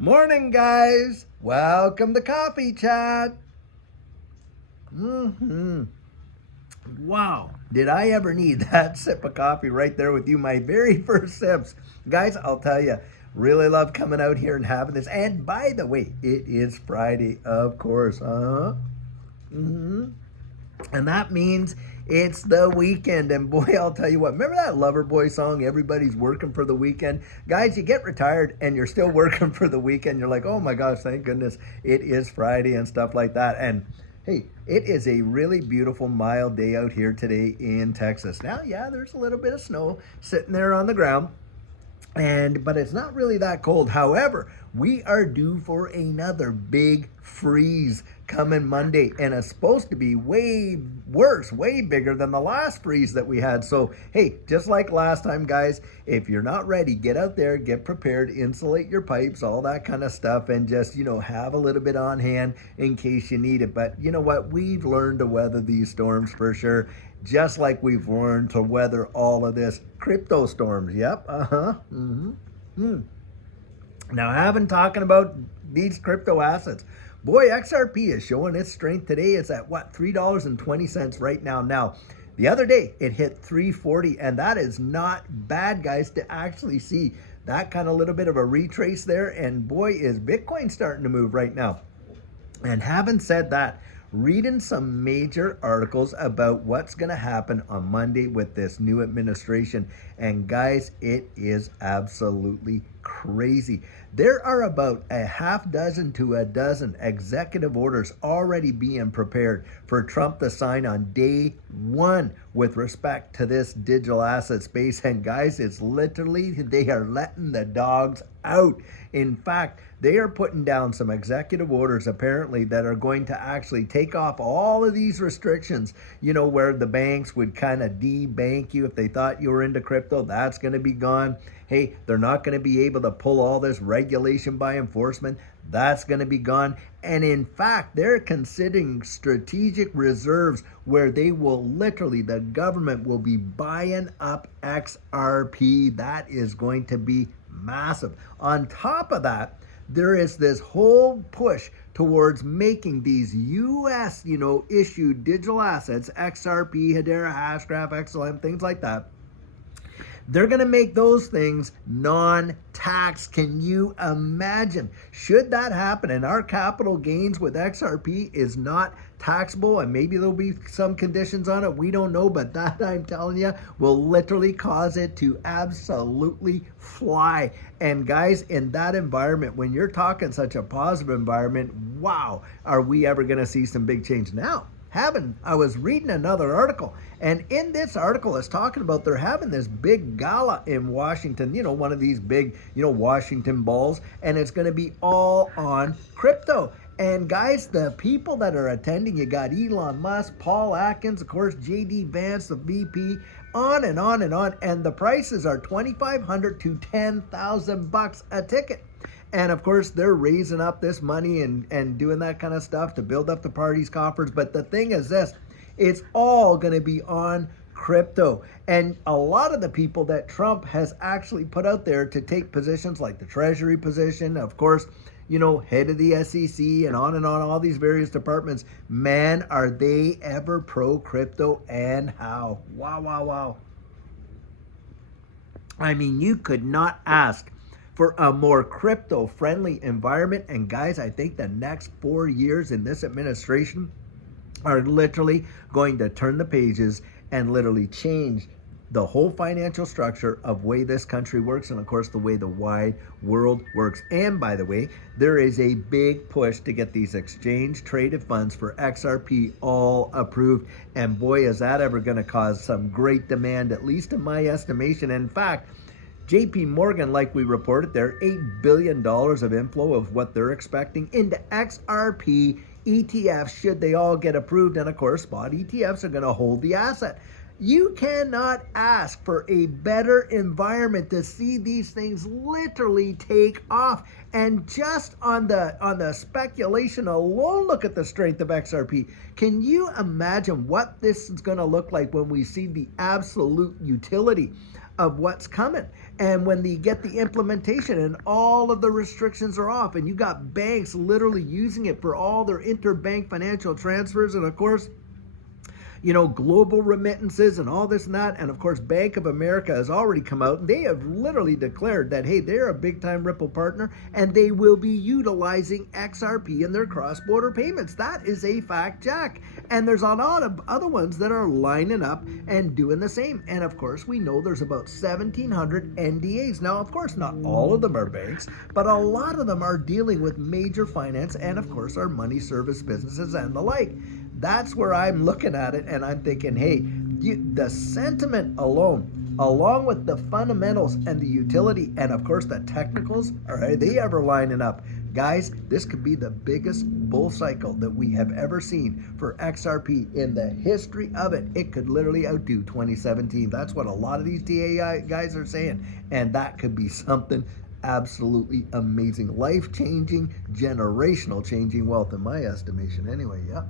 Morning, guys. Welcome to Coffee Chat. Wow, did I ever need that sip of coffee right there with you? My very first sips. Guys, I'll tell you, really love coming out here and having this. And by the way, it is Friday, of course. And that means it's the weekend. And boy, I'll tell you what, remember that Loverboy song, Everybody's Working for the Weekend? Guys, you get retired and you're still working for the weekend. You're like, oh my gosh, thank goodness it is Friday and stuff like that. And hey, it is a really beautiful, mild day out here today in Texas. Now, yeah, there's a little bit of snow sitting there on the ground. But it's not really that cold. However, we are due for another big freeze coming Monday, and it's supposed to be way worse, way bigger than the last freeze that we had. So hey, just like last time, guys, if you're not ready, get out there, get prepared, insulate your pipes, all that kind of stuff, and just have a little bit on hand in case you need it. But you know what, we've learned to weather these storms for sure, just like we've learned to weather all of this crypto storms. Yep. Now, I've been talking about these crypto assets. Boy, XRP is showing its strength today. It's at what, $3.20 right now. Now, the other day it hit 340, and that is not bad, guys, to actually see that kind of little bit of a retrace there. And boy, is Bitcoin starting to move right now. And having said that, reading some major articles about what's going to happen on Monday with this new administration. And guys, it is absolutely crazy. There are about a half dozen to a dozen executive orders already being prepared for Trump to sign on day one with respect to this digital asset space. And guys, it's literally, they are letting the dogs out. In fact, they are putting down some executive orders apparently that are going to actually take off all of these restrictions, where the banks would kind of de-bank you if they thought you were into crypto. That's going to be gone. Hey, they're not going to be able to pull all this regulation by enforcement. That's going to be gone. And in fact, they're considering strategic reserves where they will literally, the government will be buying up XRP. That is going to be massive. On top of that, there is this whole push towards making these U.S., issued digital assets, XRP, Hedera, Hashgraph, XLM, things like that. They're going to make those things non-tax. Can you imagine? Should that happen and our capital gains with XRP is not taxable, and maybe there'll be some conditions on it, we don't know, but that, I'm telling you, will literally cause it to absolutely fly. And guys, in that environment, when you're talking such a positive environment, wow, are we ever going to see some big change? Now, I was reading another article, and in this article it's talking about they're having this big gala in Washington, one of these big, Washington balls, and it's going to be all on crypto. And guys, the people that are attending, you got Elon Musk, Paul Atkins, of course, JD Vance, the VP, on and on and on, and the prices are $2,500 to $10,000 a ticket. And of course, they're raising up this money and doing that kind of stuff to build up the party's coffers. But the thing is this, it's all going to be on crypto. And a lot of the people that Trump has actually put out there to take positions like the Treasury position, of course, head of the SEC and on, all these various departments, man, are they ever pro-crypto and how? Wow. I mean, you could not ask for a more crypto-friendly environment. And guys, I think the next 4 years in this administration are literally going to turn the pages and literally change the whole financial structure of way this country works, and of course the way the wide world works. And by the way, there is a big push to get these exchange traded funds for XRP all approved. And boy, is that ever going to cause some great demand, at least in my estimation. In fact, JP Morgan, like we reported there, $8 billion of inflow of what they're expecting into XRP ETFs should they all get approved. And of course, spot ETFs are going to hold the asset. You cannot ask for a better environment to see these things literally take off. And just on the speculation alone, look at the strength of XRP. Can you imagine what this is going to look like when we see the absolute utility of what's coming. And when they get the implementation and all of the restrictions are off, and you got banks literally using it for all their interbank financial transfers, and of course, global remittances and all this and that. And of course, Bank of America has already come out and they have literally declared that, hey, they're a big time Ripple partner and they will be utilizing XRP in their cross-border payments. That is a fact, Jack. And there's a lot of other ones that are lining up and doing the same. And of course, we know there's about 1,700 NDAs. Now, of course, not all of them are banks, but a lot of them are dealing with major finance and of course, our money service businesses and the like. That's where I'm looking at it and I'm thinking, hey, the sentiment alone, along with the fundamentals and the utility and of course the technicals, are they ever lining up? Guys, this could be the biggest bull cycle that we have ever seen for XRP in the history of it. It could literally outdo 2017. That's what a lot of these DAI guys are saying. And that could be something absolutely amazing, life-changing, generational changing wealth in my estimation anyway. Yeah.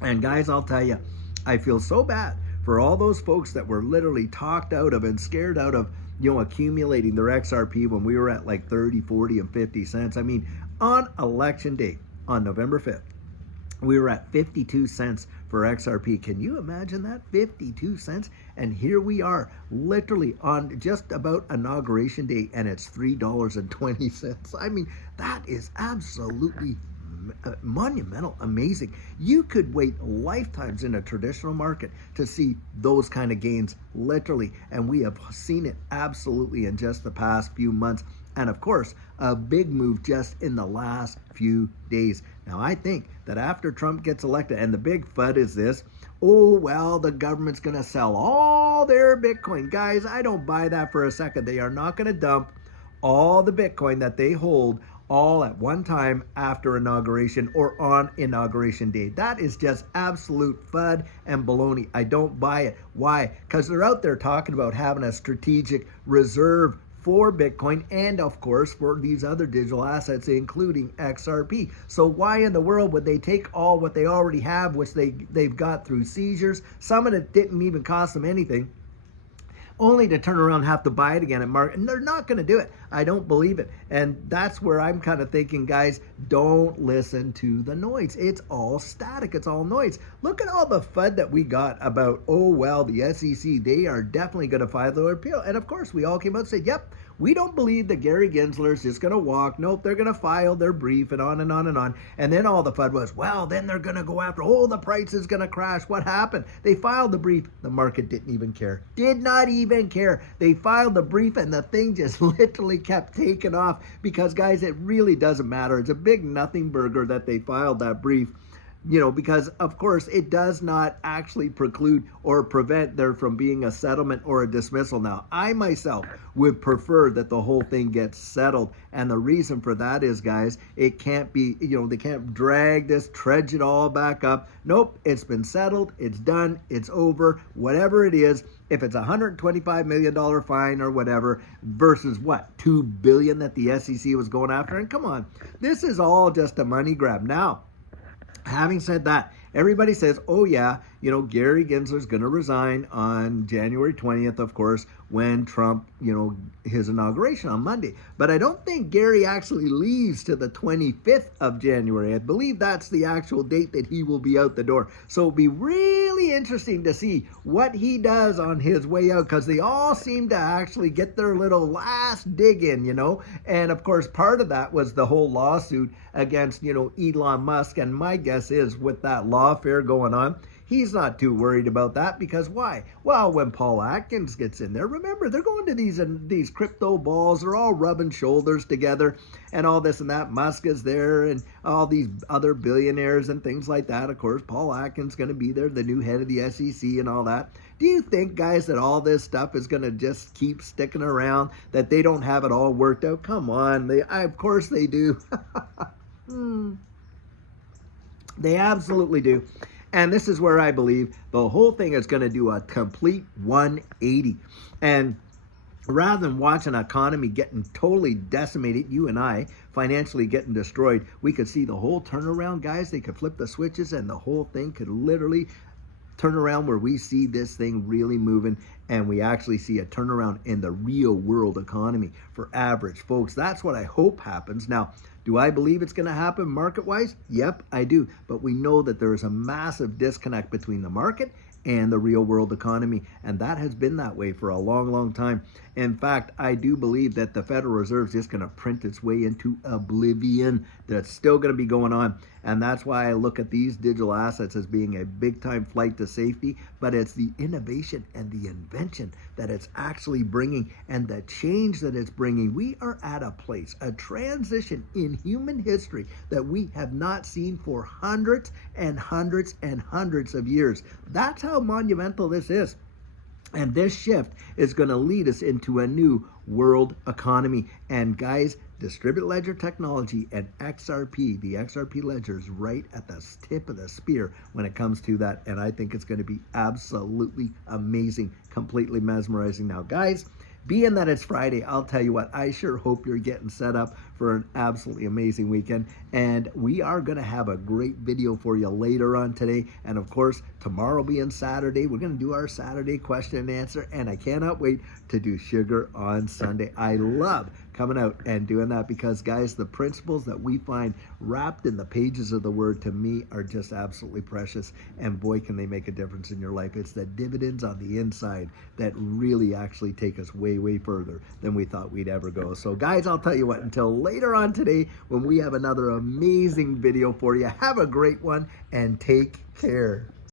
And guys, I'll tell you, I feel so bad for all those folks that were literally talked out of and scared out of, accumulating their XRP when we were at like 30, 40, and 50 cents. I mean, on election day, on November 5th, we were at 52 cents for XRP. Can you imagine that? 52 cents. And here we are literally on just about inauguration day and it's $3.20. I mean, that is absolutely monumental, amazing. You could wait lifetimes in a traditional market to see those kind of gains, literally, and we have seen it absolutely in just the past few months. And of course, a big move just in the last few days. Now, I think that after Trump gets elected, and the big FUD is this, oh, well, the government's going to sell all their Bitcoin. Guys, I don't buy that for a second. They are not going to dump all the Bitcoin that they hold all at one time after inauguration or on inauguration day. That is just absolute FUD and baloney. I don't buy it. Why? Because they're out there talking about having a strategic reserve for Bitcoin and of course for these other digital assets, including XRP. So why in the world would they take all what they already have, which they've got through seizures? Some of it didn't even cost them anything, only to turn around and have to buy it again at market. And they're not going to do it. I don't believe it. And that's where I'm kind of thinking, guys, don't listen to the noise. It's all static. It's all noise. Look at all the FUD that we got about, oh, well, the SEC, they are definitely going to file their appeal. And of course, we all came out and said, yep, we don't believe that Gary Gensler is just going to walk. Nope, they're going to file their brief and on and on and on. And then all the FUD was, well, then they're going to go after, oh, the price is going to crash. What happened? They filed the brief. The market didn't even care. Did not even care. They filed the brief and the thing just literally kept taking off because, guys, it really doesn't matter. It's a big nothing burger that they filed that brief. Because of course it does not actually preclude or prevent there from being a settlement or a dismissal. Now, I myself would prefer that the whole thing gets settled. And the reason for that is, guys, it can't be, they can't drag this, trudge it all back up. Nope, it's been settled. It's done. It's over. Whatever it is, if it's $125 million fine or whatever versus what, $2 billion that the SEC was going after. And come on, this is all just a money grab. Now, having said that, everybody says, oh yeah, Gary Gensler's going to resign on January 20th, of course, when Trump, his inauguration on Monday. But I don't think Gary actually leaves to the 25th of January. I believe that's the actual date that he will be out the door. So it'll be really interesting to see what he does on his way out, because they all seem to actually get their little last dig in, And of course, part of that was the whole lawsuit against, Elon Musk. And my guess is with that lawfare going on, he's not too worried about that, because why? Well, when Paul Atkins gets in there, remember, they're going to these crypto balls. They're all rubbing shoulders together and all this and that. Musk is there and all these other billionaires and things like that. Of course, Paul Atkins going to be there, the new head of the SEC and all that. Do you think, guys, that all this stuff is going to just keep sticking around, that they don't have it all worked out? Come on. Of course they do. They absolutely do. And this is where I believe the whole thing is going to do a complete 180. And rather than watch an economy getting totally decimated, you and I financially getting destroyed, we could see the whole turnaround, guys. They could flip the switches and the whole thing could literally turnaround where we see this thing really moving and we actually see a turnaround in the real world economy for average folks. That's what I hope happens. Now, do I believe it's going to happen market-wise? Yep, I do. But we know that there is a massive disconnect between the market and the real world economy. And that has been that way for a long, long time. In fact, I do believe that the Federal Reserve is just going to print its way into oblivion. That's still going to be going on. And that's why I look at these digital assets as being a big time flight to safety. But it's the innovation and the invention that it's actually bringing and the change that it's bringing. We are at a place, a transition in human history that we have not seen for hundreds and hundreds and hundreds of years. That's how monumental this is. And this shift is going to lead us into a new world economy. And guys, distributed ledger technology and XRP, the XRP ledger is right at the tip of the spear when it comes to that. And I think it's going to be absolutely amazing, completely mesmerizing. Now, guys, being that it's Friday, I'll tell you what, I sure hope you're getting set up for an absolutely amazing weekend. And we are going to have a great video for you later on today. And of course, tomorrow being Saturday, we're going to do our Saturday question and answer. And I cannot wait to do sugar on Sunday. I love coming out and doing that because, guys, the principles that we find wrapped in the pages of the Word, to me, are just absolutely precious. And boy, can they make a difference in your life. It's the dividends on the inside that really actually take us way, way further than we thought we'd ever go. So, guys, I'll tell you what, until later on today when we have another amazing video for you, have a great one and take care.